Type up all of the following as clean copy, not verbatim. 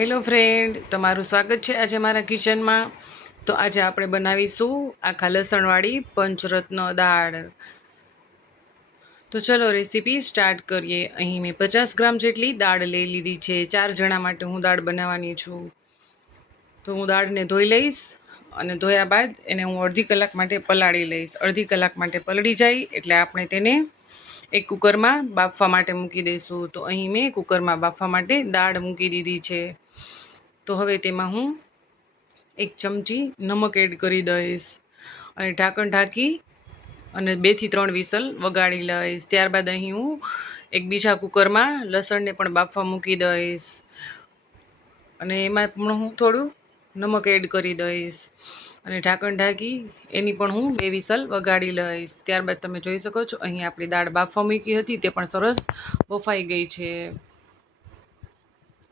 Hello friend, તમારું સ્વાગત છે આજે મારા કિચનમાં. તો આજે આપણે બનાવીશું આખા લસણવાળી પંચરત્ન દાળ. તો ચલો રેસીપી સ્ટાર્ટ કરીએ. અહીં મેં 50 ગ્રામ જેટલી દાળ લઈ લીધી છે. 4 જણા માટે હું દાળ બનાવવાની છું. તો હું દાળને ધોઈ લઈશ અને ધોયા બાદ એને હું અડધી કલાક માટે પલાળી લઈશ. અડધી કલાક માટે પલળી જાય એટલે આપણે તેને એક કુકરમાં બાફવા માટે મૂકી દઈશું. તો અહીં મેં કુકરમાં બાફવા માટે દાળ મૂકી દીધી છે. તો હવે તેમાં હું 1 ચમચી નમક એડ કરી દઈશ અને ઢાંકણ ઢાંકી અને 2 થી 3 વિસલ વગાડી લઈશ. ત્યારબાદ અહીં હું એક બીજા કુકરમાં લસણને પણ બાફવા મૂકી દઈશ અને એમાં પણ હું થોડું નમક એડ કરી દઈશ અને ઢાંકણ ઢાંકી એની પણ હું 2 વિસલ વગાડી લઈશ. ત્યારબાદ તમે જોઈ શકો છો અહીં આપણી દાળ બાફવા મૂકી હતી તે પણ સરસ બફાઈ ગઈ છે.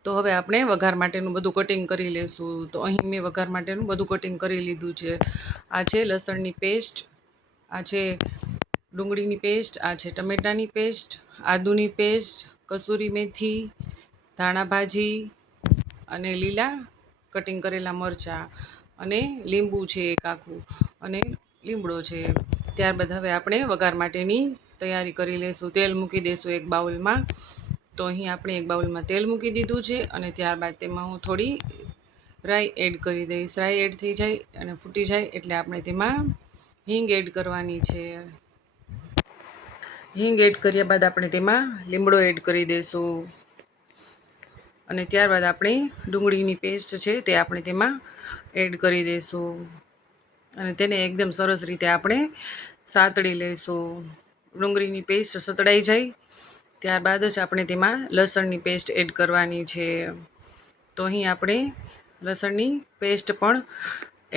તો હવે આપણે વઘાર માટેનું બધું કટિંગ કરી લેશું. તો અહીં મેં વઘાર માટેનું બધું કટિંગ કરી લીધું છે. આ છે લસણની પેસ્ટ, આ છે ડુંગળીની પેસ્ટ, આ છે ટમેટાની પેસ્ટ, આદુની પેસ્ટ, કસૂરી મેથી, ધાણા ભાજી અને લીલા કટિંગ કરેલા મરચાં અને લીંબુ છે એક આખું અને લીમડો છે. ત્યારબાદ હવે આપણે વઘાર માટેની તૈયારી કરી લઈશું. તેલ મૂકી દઈશું એક બાઉલમાં. તો અહીં આપણે એક બાઉલમાં તેલ મૂકી દીધું છે અને ત્યારબાદ તેમાં હું થોડી રાઈ એડ કરી દઈશ. રાઈ એડ થઈ જાય અને ફૂટી જાય એટલે આપણે તેમાં હિંગ એડ કરવાની છે. હિંગ એડ કર્યા બાદ આપણે તેમાં લીમડો એડ કરી દઈશું અને ત્યારબાદ આપણે ડુંગળીની પેસ્ટ છે તે આપણે તેમાં એડ કરી દઈશું અને તેને એકદમ સરસ રીતે આપણે સાતળી લઈશું. ડુંગળીની પેસ્ટ સતળાઈ જાય ત્યારબાદ જ આપણે તેમાં લસણની પેસ્ટ એડ કરવાની છે. તો અહીં આપણે લસણની પેસ્ટ પણ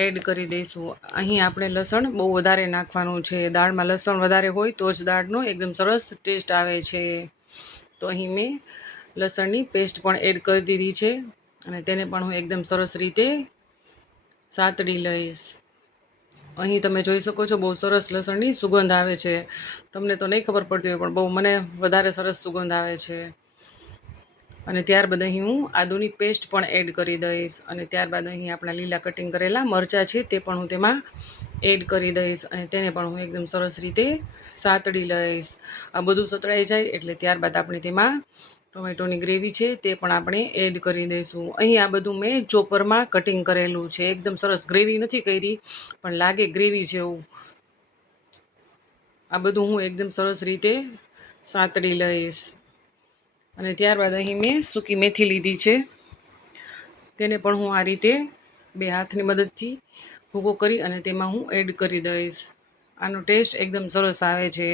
એડ કરી દઈશું. અહીં આપણે લસણ બહુ વધારે નાખવાનું છે. દાળમાં લસણ વધારે હોય તો જ દાળનો એકદમ સરસ ટેસ્ટ આવે છે. તો અહીં મેં લસણની પેસ્ટ પણ એડ કરી દીધી છે અને તેને પણ હું એકદમ સરસ રીતે સાતળી લઈશ. અહીં તમે જોઈ શકો છો બહુ સરસ લસણની સુગંધ આવે છે. તમને તો નહીં ખબર પડતી હોય પણ બહુ મને વધારે સરસ સુગંધ આવે છે. અને ત્યારબાદ અહીં હું આદુની પેસ્ટ પણ એડ કરી દઈશ અને ત્યારબાદ અહીં આપણા લીલા કટિંગ કરેલા મરચાં છે તે પણ હું તેમાં એડ કરી દઈશ અને તેને પણ હું એકદમ સરસ રીતે સાતળી લઈશ. આ બધું સતળાઈ જાય એટલે ત્યારબાદ આપણે તેમાં ટોમેટોની ગ્રેવી છે તે પણ આપણે એડ કરી દઈશું. અહીં આ બધું મેં ચોપરમાં કટિંગ કરેલું છે. એકદમ સરસ ગ્રેવી નથી કરી પણ લાગે ગ્રેવી જેવું. આ બધું હું એકદમ સરસ રીતે સાતળી લઈશ અને ત્યારબાદ અહીં મેં સૂકી મેથી લીધી છે તેને પણ હું આ રીતે 2 હાથની મદદથી ભૂકો કરી અને તેમાં હું એડ કરી દઈશ. આનો ટેસ્ટ એકદમ સરસ આવે છે.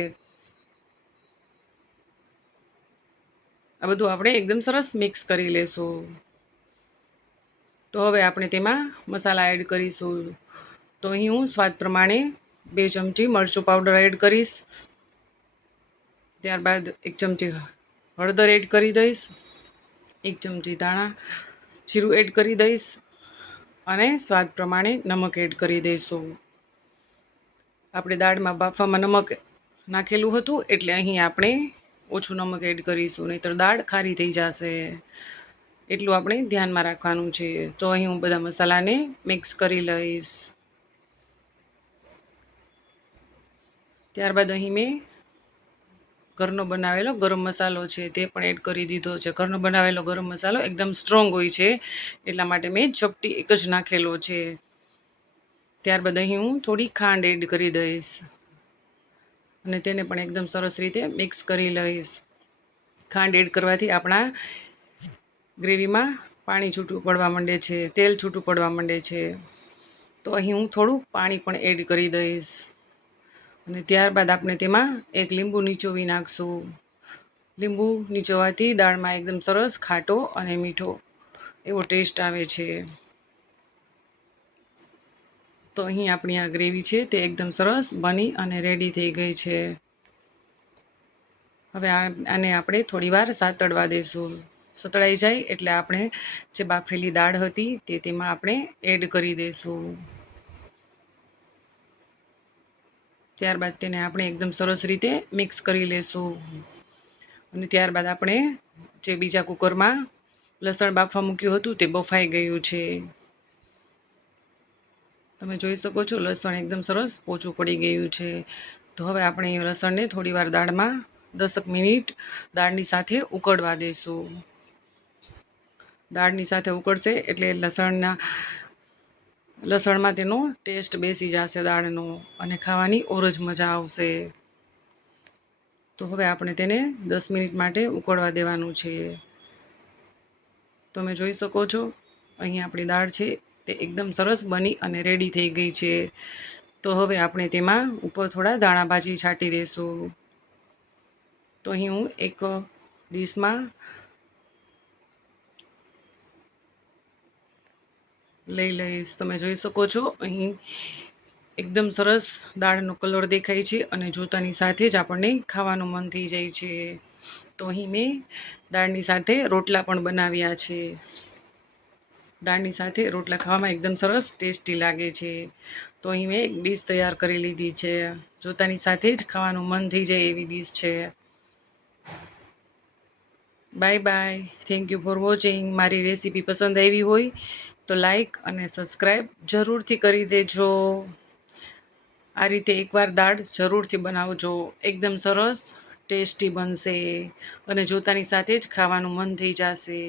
આ બધું આપણે એકદમ સરસ મિક્સ કરી લેશું. તો હવે આપણે તેમાં મસાલા એડ કરીશું. તો અહીં હું સ્વાદ પ્રમાણે 2 ચમચી મરચું પાવડર એડ કરીશ. ત્યારબાદ 1 ચમચી હળદર એડ કરી દઈશ, 1 ચમચી ધાણા જીરું એડ કરી દઈશ અને સ્વાદ પ્રમાણે નમક એડ કરી દઈશું. આપણે દાળમાં બાફવામાં નમક નાખેલું હતું એટલે અહીં આપણે ઓછું નમક એડ કરીશું, નહીંતર દાળ ખારી થઈ જશે. એટલું આપણે ધ્યાનમાં રાખવાનું છે. તો અહીં હું બધા મસાલાને મિક્સ કરી લઈશ. ત્યારબાદ અહીં મેં ઘરનો બનાવેલો ગરમ મસાલો છે તે પણ એડ કરી દીધો છે. ઘરનો બનાવેલો ગરમ મસાલો એકદમ સ્ટ્રોંગ હોય છે એટલા માટે મેં ચપટી એક જ નાખેલો છે. ત્યારબાદ અહીં હું થોડી ખાંડ એડ કરી દઈશ અને તેને પણ એકદમ સરસ રીતે મિક્સ કરી લઈશ. ખાંડ એડ કરવાથી આપણા ગ્રેવીમાં પાણી છૂટું પડવા માંડે છે, તેલ છૂટું પડવા માંડે છે. તો અહીં હું થોડું પાણી પણ એડ કરી દઈશ અને ત્યારબાદ આપણે તેમાં 1 લીંબુ નીચોવી નાખશું. લીંબુ નીચોવાથી દાળમાં એકદમ સરસ ખાટો અને મીઠો એવો ટેસ્ટ આવે છે. તો અહીં આપણી આ ગ્રેવી છે તે એકદમ સરસ બની અને રેડી થઈ ગઈ છે. હવે આને આપણે થોડીવાર સાતળવા દઈશું. સતળાઈ જાય એટલે આપણે જે બાફેલી દાળ હતી તે તેમાં આપણે એડ કરી દઈશું. ત્યારબાદ તેને આપણે એકદમ સરસ રીતે મિક્સ કરી લેશું અને ત્યારબાદ આપણે જે બીજા કુકરમાં લસણ બાફવા મૂક્યું હતું તે બફાઈ ગયું છે. તમે જોઈ શકો છો લસણ એકદમ સરસ પોચું પડી ગયું છે. તો હવે આપણે લસણને થોડીવાર દાળમાં 10 મિનિટ દાળની સાથે ઉકળવા દઈશું. દાળની સાથે ઉકળશે એટલે લસણમાં તેનો ટેસ્ટ બેસી જશે દાળનો અને ખાવાની ઓર જ મજા આવશે. તો હવે આપણે તેને 10 મિનિટ માટે ઉકળવા દેવાનું છે. તમે જોઈ શકો છો અહીં આપણી દાળ છે તે એકદમ સરસ બની અને રેડી થઈ ગઈ છે. તો હવે આપણે તેમાં ઉપર થોડા દાણા ભાજી છાંટી દઈશું. તો અહીં હું એક ડીશમાં લઈ લઈશ. તમે જોઈ શકો છો અહીં એકદમ સરસ દાળનો કલર દેખાય છે અને જોતાની સાથે જ આપણને ખાવાનું મન થઈ જાય છે. તો અહીં મેં દાળની સાથે રોટલા પણ બનાવ્યા છે. દાળની સાથે રોટલા ખાવામાં એકદમ સરસ ટેસ્ટી લાગે છે. તો અહીં મેં એક ડીશ તૈયાર કરી લીધી છે. જોતાની સાથે જ ખાવાનું મન થઈ જાય એવી ડીશ છે. Bye bye. Thank you for watching. મારી રેસીપી પસંદ આવી હોય તો લાઈક અને સબસ્ક્રાઈબ જરૂરથી કરી દેજો. આ રીતે એકવાર દાળ જરૂરથી બનાવજો. એકદમ સરસ ટેસ્ટી બનશે અને જોતાની સાથે જ ખાવાનું મન થઈ જશે.